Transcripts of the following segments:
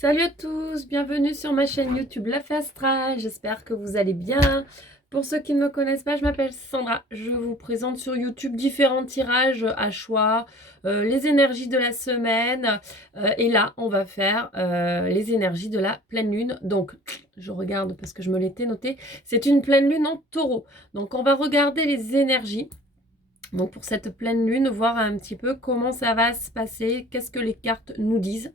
Salut à tous, bienvenue sur ma chaîne YouTube La Fée Astrale, j'espère que vous allez bien. Pour ceux qui ne me connaissent pas, je m'appelle Sandra, je vous présente sur YouTube différents tirages à choix, les énergies de la semaine, et là on va faire les énergies de la pleine lune. Donc je regarde parce que je me l'étais noté, c'est une pleine lune en taureau, donc on va regarder les énergies. Donc pour cette pleine lune, voir un petit peu comment ça va se passer, qu'est-ce que les cartes nous disent.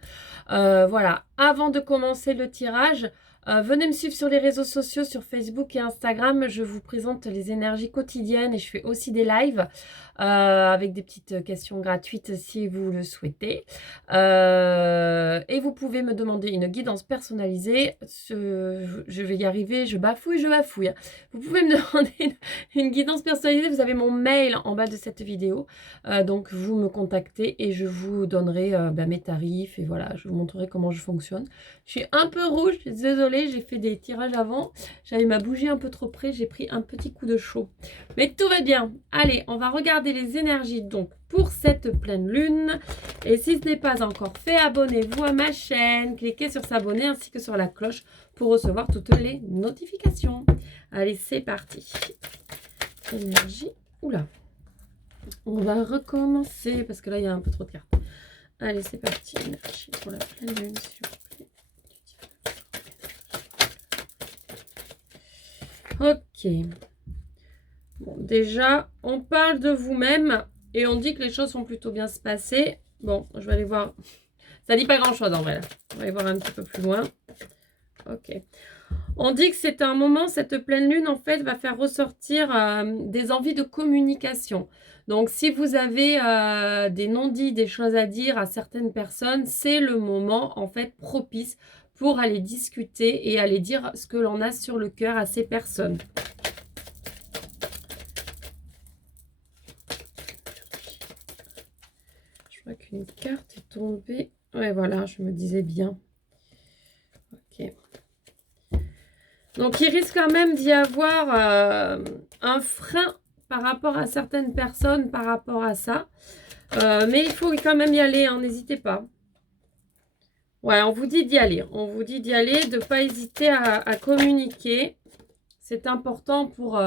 Voilà, avant de commencer le tirage, venez me suivre sur les réseaux sociaux, sur Facebook et Instagram. Je vous présente les énergies quotidiennes et je fais aussi des lives avec des petites questions gratuites si vous le souhaitez. Et vous pouvez me demander une guidance personnalisée. Je vais y arriver, je bafouille. Vous pouvez me demander une guidance personnalisée. Vous avez mon mail en bas de cette vidéo. Donc vous me contactez et je vous donnerai mes tarifs et voilà, je vous montrerai comment je fonctionne. Je suis un peu rouge, je suis désolée, j'ai fait des tirages avant, j'avais ma bougie un peu trop près, j'ai pris un petit coup de chaud. Mais tout va bien. Allez, on va regarder les énergies donc pour cette pleine lune. Et si ce n'est pas encore fait, abonnez-vous à ma chaîne, cliquez sur s'abonner ainsi que sur la cloche pour recevoir toutes les notifications. Allez, c'est parti. Énergie, oula. On va recommencer parce que là, il y a un peu trop de cartes. Allez, c'est parti. Énergie pour la pleine lune, s'il vous plaît. Ok. Bon, déjà, on parle de vous-même et on dit que les choses vont plutôt bien se passer. Bon, je vais aller voir. Ça dit pas grand-chose en vrai. On va aller voir un petit peu plus loin. Ok. On dit que c'est un moment, cette pleine lune, en fait, va faire ressortir des envies de communication. Donc, si vous avez des non-dits, des choses à dire à certaines personnes, c'est le moment, en fait, propice pour aller discuter et aller dire ce que l'on a sur le cœur à ces personnes. Je vois qu'une carte est tombée. Ouais, voilà, je me disais bien. Ok. Donc, il risque quand même d'y avoir un frein par rapport à certaines personnes, par rapport à ça. Mais il faut quand même y aller, hein, n'hésitez pas. Ouais, on vous dit d'y aller. On vous dit d'y aller, de ne pas hésiter à communiquer. C'est important pour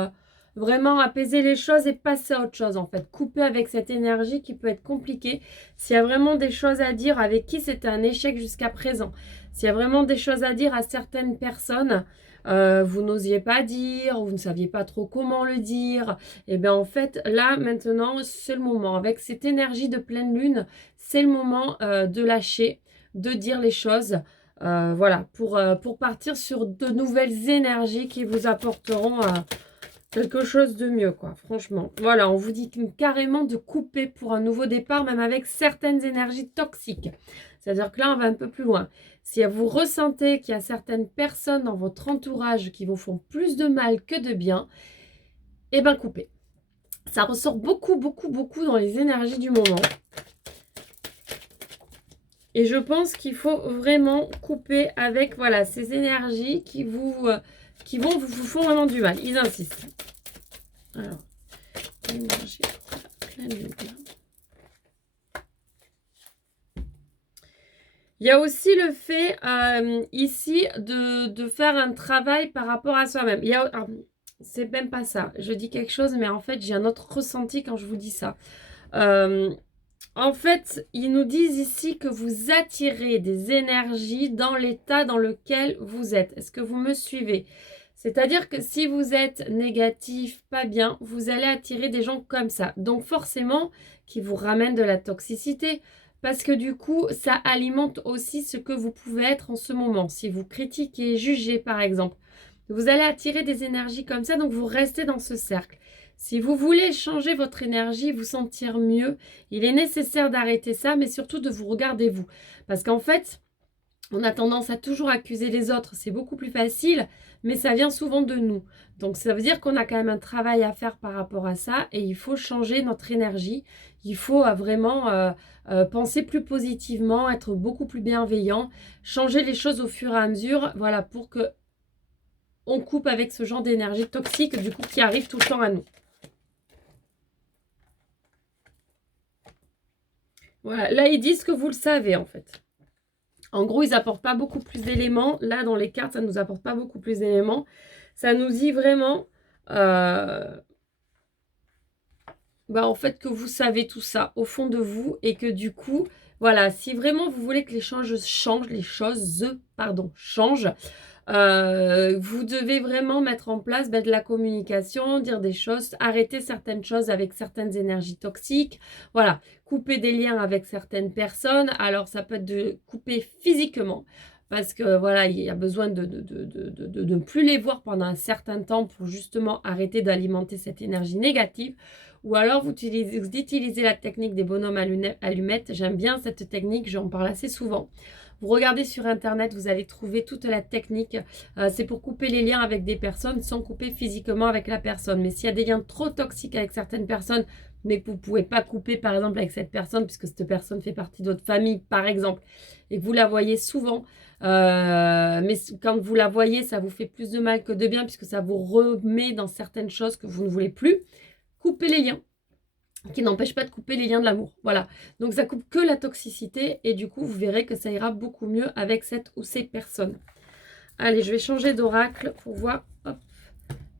vraiment apaiser les choses et passer à autre chose, en fait. Couper avec cette énergie qui peut être compliquée. S'il y a vraiment des choses à dire avec qui c'était un échec jusqu'à présent, s'il y a vraiment des choses à dire à certaines personnes, vous n'osiez pas dire, vous ne saviez pas trop comment le dire, et bien en fait, là, maintenant, c'est le moment. Avec cette énergie de pleine lune, c'est le moment de lâcher, de dire les choses. Voilà, pour partir sur de nouvelles énergies qui vous apporteront quelque chose de mieux, quoi, franchement. Voilà, on vous dit carrément de couper pour un nouveau départ, même avec certaines énergies toxiques. C'est-à-dire que là, on va un peu plus loin. Si vous ressentez qu'il y a certaines personnes dans votre entourage qui vous font plus de mal que de bien, eh bien, coupez. Ça ressort beaucoup, beaucoup, beaucoup dans les énergies du moment. Et je pense qu'il faut vraiment couper avec voilà, ces énergies qui vous font vraiment du mal. Ils insistent. Alors, énergie pleine lune. Il y a aussi le fait ici de faire un travail par rapport à soi-même. C'est même pas ça. Je dis quelque chose, mais en fait, j'ai un autre ressenti quand je vous dis ça. En fait, ils nous disent ici que vous attirez des énergies dans l'état dans lequel vous êtes. Est-ce que vous me suivez? C'est-à-dire que si vous êtes négatif, pas bien, vous allez attirer des gens comme ça. Donc forcément, qui vous ramènent de la toxicité. Parce que du coup, ça alimente aussi ce que vous pouvez être en ce moment. Si vous critiquez, jugez par exemple, vous allez attirer des énergies comme ça, donc vous restez dans ce cercle. Si vous voulez changer votre énergie, vous sentir mieux, il est nécessaire d'arrêter ça, mais surtout de vous regarder vous. Parce qu'en fait, on a tendance à toujours accuser les autres, c'est beaucoup plus facile, mais ça vient souvent de nous. Donc ça veut dire qu'on a quand même un travail à faire par rapport à ça et il faut changer notre énergie. Il faut vraiment penser plus positivement, être beaucoup plus bienveillant, changer les choses au fur et à mesure, voilà, pour que on coupe avec ce genre d'énergie toxique du coup qui arrive tout le temps à nous. Voilà, là ils disent que vous le savez en fait. En gros, ils apportent pas beaucoup plus d'éléments. Là, dans les cartes, ça ne nous apporte pas beaucoup plus d'éléments. Ça nous dit vraiment, en fait, que vous savez tout ça au fond de vous et que du coup, voilà, si vraiment vous voulez que les choses changent, changent, vous devez vraiment mettre en place de la communication, dire des choses, arrêter certaines choses avec certaines énergies toxiques, voilà, couper des liens avec certaines personnes. Alors, ça peut être de couper physiquement, parce que voilà, il y a besoin de ne plus les voir pendant un certain temps pour justement arrêter d'alimenter cette énergie négative. Ou alors, vous utilisez la technique des bonhommes allumettes. J'aime bien cette technique, j'en parle assez souvent. Vous regardez sur internet, vous allez trouver toute la technique. C'est pour couper les liens avec des personnes sans couper physiquement avec la personne. Mais s'il y a des liens trop toxiques avec certaines personnes, mais que vous ne pouvez pas couper par exemple avec cette personne, puisque cette personne fait partie de votre famille par exemple, et que vous la voyez souvent, mais quand vous la voyez, ça vous fait plus de mal que de bien, puisque ça vous remet dans certaines choses que vous ne voulez plus. Coupez les liens, qui n'empêche pas de couper les liens de l'amour. Voilà. Donc, ça coupe que la toxicité et du coup, vous verrez que ça ira beaucoup mieux avec cette ou ces personnes. Allez, je vais changer d'oracle pour voir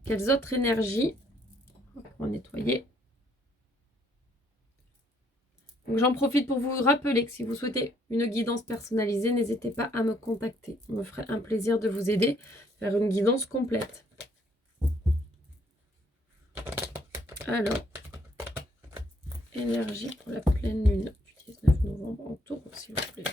quelles autres énergies. On va nettoyer. Donc, j'en profite pour vous rappeler que si vous souhaitez une guidance personnalisée, n'hésitez pas à me contacter. On me ferait un plaisir de vous aider à faire une guidance complète. Alors, énergie pour la pleine lune du 19 novembre en taureau, s'il vous plaît.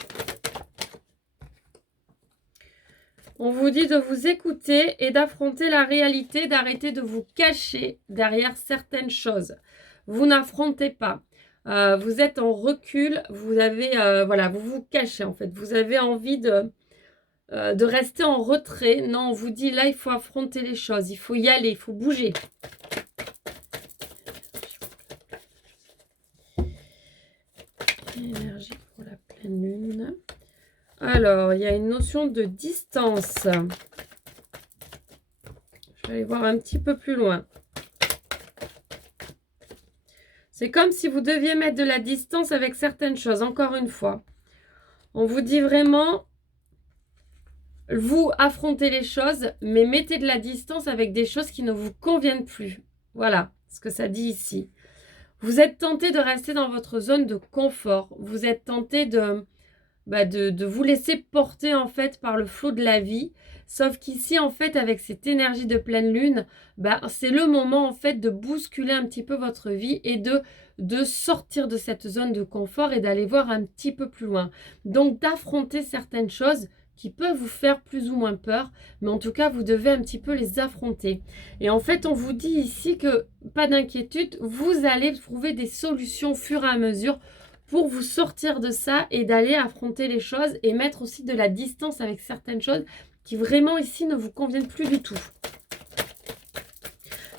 On vous dit de vous écouter et d'affronter la réalité, d'arrêter de vous cacher derrière certaines choses. Vous n'affrontez pas. Vous êtes en recul, vous avez, vous vous cachez en fait. Vous avez envie de rester en retrait. Non, on vous dit là, il faut affronter les choses, il faut y aller, il faut bouger. Énergie pour la pleine lune. Alors, il y a une notion de distance. Je vais aller voir un petit peu plus loin. C'est comme si vous deviez mettre de la distance avec certaines choses. Encore une fois, on vous dit vraiment, vous affrontez les choses, mais mettez de la distance avec des choses qui ne vous conviennent plus. Voilà ce que ça dit ici. Vous êtes tenté de rester dans votre zone de confort. Vous êtes tenté de vous laisser porter en fait par le flot de la vie. Sauf qu'ici en fait avec cette énergie de pleine lune, c'est le moment en fait de bousculer un petit peu votre vie et de sortir de cette zone de confort et d'aller voir un petit peu plus loin. Donc d'affronter certaines choses qui peuvent vous faire plus ou moins peur, mais en tout cas vous devez un petit peu les affronter. Et en fait on vous dit ici que pas d'inquiétude, vous allez trouver des solutions au fur et à mesure pour vous sortir de ça et d'aller affronter les choses et mettre aussi de la distance avec certaines choses qui vraiment ici ne vous conviennent plus du tout.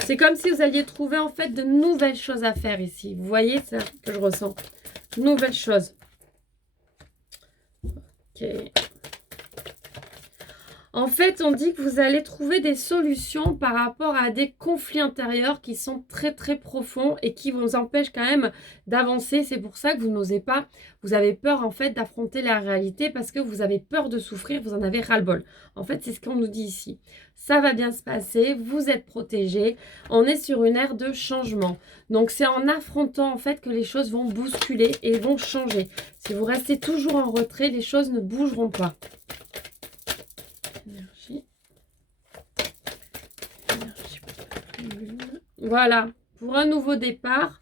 C'est comme si vous alliez trouver en fait de nouvelles choses à faire ici. Vous voyez ça que je ressens? Nouvelles choses. Ok. En fait, on dit que vous allez trouver des solutions par rapport à des conflits intérieurs qui sont très très profonds et qui vous empêchent quand même d'avancer. C'est pour ça que vous n'osez pas, vous avez peur en fait d'affronter la réalité parce que vous avez peur de souffrir, vous en avez ras-le-bol. En fait, c'est ce qu'on nous dit ici. Ça va bien se passer, vous êtes protégés, on est sur une ère de changement. Donc c'est en affrontant en fait que les choses vont bousculer et vont changer. Si vous restez toujours en retrait, les choses ne bougeront pas. Voilà, pour un nouveau départ,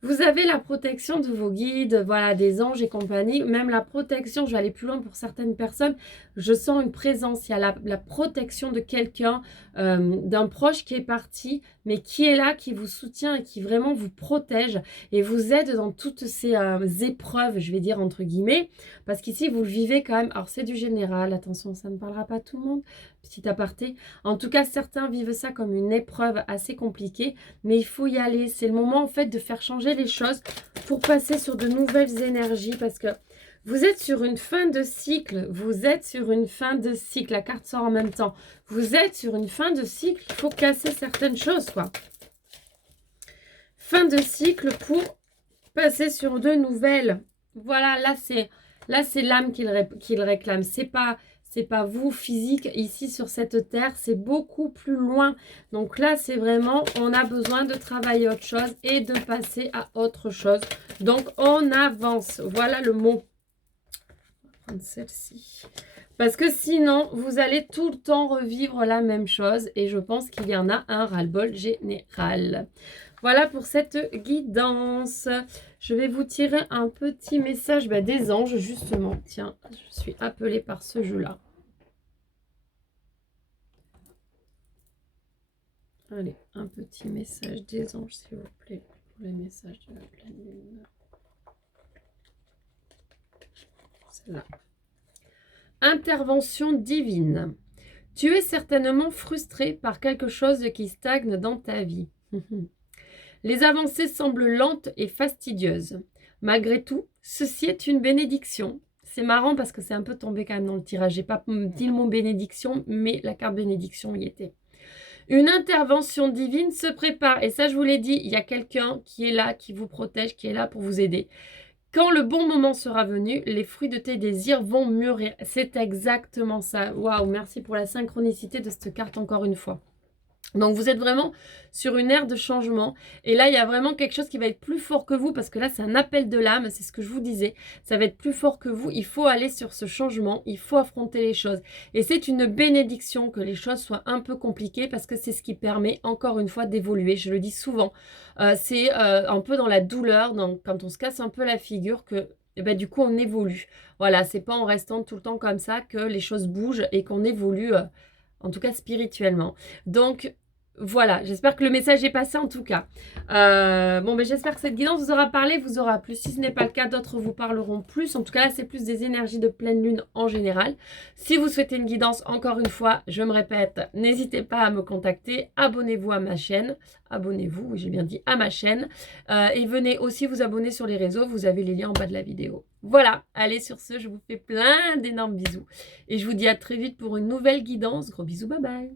vous avez la protection de vos guides, voilà, des anges et compagnie. Même la protection, je vais aller plus loin pour certaines personnes, je sens une présence. Il y a la protection de quelqu'un, d'un proche qui est parti, mais qui est là, qui vous soutient et qui vraiment vous protège et vous aide dans toutes ces épreuves, je vais dire entre guillemets. Parce qu'ici, vous le vivez quand même. Alors, c'est du général, attention, ça ne parlera pas à tout le monde. Petit aparté. En tout cas, certains vivent ça comme une épreuve assez compliquée, mais il faut y aller. C'est le moment en fait de faire changer les choses pour passer sur de nouvelles énergies parce que vous êtes sur une fin de cycle. Vous êtes sur une fin de cycle. La carte sort en même temps. Vous êtes sur une fin de cycle. Il faut casser certaines choses, quoi. Fin de cycle pour passer sur de nouvelles. Voilà, là, c'est Là, c'est l'âme qui le réclame. C'est pas vous physique ici sur cette terre, c'est beaucoup plus loin. Donc là, c'est vraiment, on a besoin de travailler autre chose et de passer à autre chose. Donc, on avance. Voilà le mot. On va prendre celle-ci. Parce que sinon, vous allez tout le temps revivre la même chose. Et je pense qu'il y en a un ras-le-bol général. Voilà pour cette guidance. Je vais vous tirer un petit message des anges, justement. Tiens, je suis appelée par ce jeu-là. Allez, un petit message des anges, s'il vous plaît, pour les messages de la pleine lune. C'est là. Intervention divine. Tu es certainement frustré par quelque chose qui stagne dans ta vie. Les avancées semblent lentes et fastidieuses. Malgré tout, ceci est une bénédiction. C'est marrant parce que c'est un peu tombé quand même dans le tirage. J'ai pas dit le mot bénédiction, mais la carte bénédiction y était. Une intervention divine se prépare. Et ça, je vous l'ai dit, il y a quelqu'un qui est là, qui vous protège, qui est là pour vous aider. Quand le bon moment sera venu, les fruits de tes désirs vont mûrir. C'est exactement ça. Waouh, merci pour la synchronicité de cette carte encore une fois. Donc, vous êtes vraiment sur une ère de changement. Et là, il y a vraiment quelque chose qui va être plus fort que vous. Parce que là, c'est un appel de l'âme. C'est ce que je vous disais. Ça va être plus fort que vous. Il faut aller sur ce changement. Il faut affronter les choses. Et c'est une bénédiction que les choses soient un peu compliquées. Parce que c'est ce qui permet, encore une fois, d'évoluer. Je le dis souvent. C'est un peu dans la douleur. Quand on se casse un peu la figure que... du coup, on évolue. Voilà, c'est pas en restant tout le temps comme ça que les choses bougent et qu'on évolue... en tout cas spirituellement. Donc, voilà, j'espère que le message est passé en tout cas. J'espère que cette guidance vous aura parlé, vous aura plu. Si ce n'est pas le cas, d'autres vous parleront plus. En tout cas, là, c'est plus des énergies de pleine lune en général. Si vous souhaitez une guidance, encore une fois, je me répète, n'hésitez pas à me contacter. Abonnez-vous à ma chaîne. Abonnez-vous, oui, j'ai bien dit, à ma chaîne. Et venez aussi vous abonner sur les réseaux. Vous avez les liens en bas de la vidéo. Voilà, allez sur ce, je vous fais plein d'énormes bisous. Et je vous dis à très vite pour une nouvelle guidance. Gros bisous, bye bye.